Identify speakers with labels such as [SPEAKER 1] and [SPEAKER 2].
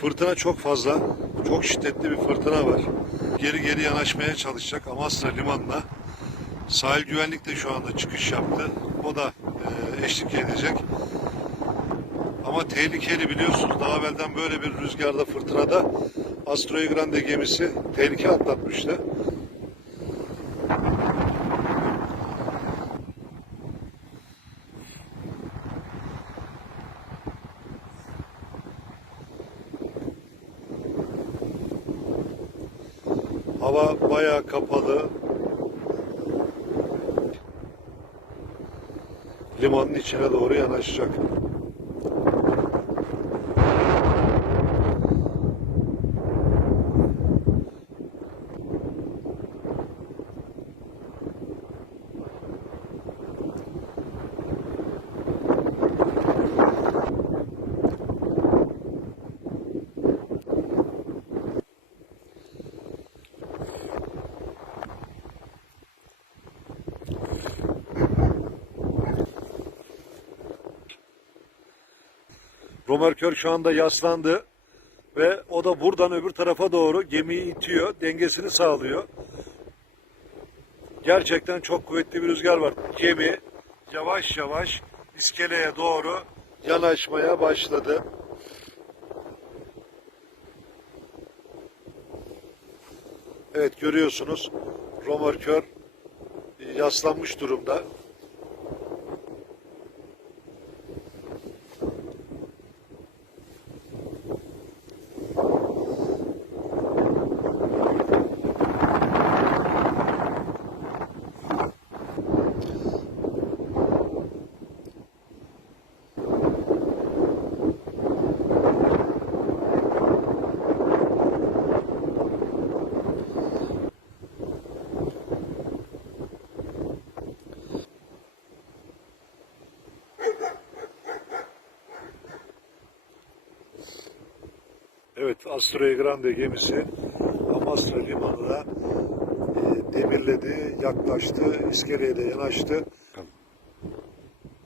[SPEAKER 1] Fırtına çok fazla. Çok şiddetli bir fırtına var. Geri geri yanaşmaya çalışacak Amasra limanına. Sahil güvenlik de şu anda çıkış yaptı. O da e, eşlik edecek. Ama tehlikeli biliyorsunuz. Daha evvelden böyle bir rüzgarda fırtınada Astroya Grande gemisi tehlike atlatmıştı. Hava bayağı kapalı. Limanın içine doğru yanaşacak. Romerkör şu anda yaslandı ve o da buradan öbür tarafa doğru gemiyi itiyor, dengesini sağlıyor. Gerçekten çok kuvvetli bir rüzgar var. Gemi yavaş yavaş iskeleye doğru yanaşmaya başladı. Evet görüyorsunuz romörkör yaslanmış durumda. Evet, Astroya Grande gemisi Amasra limanına e, demirledi, yaklaştı, iskeleye de yanaştı.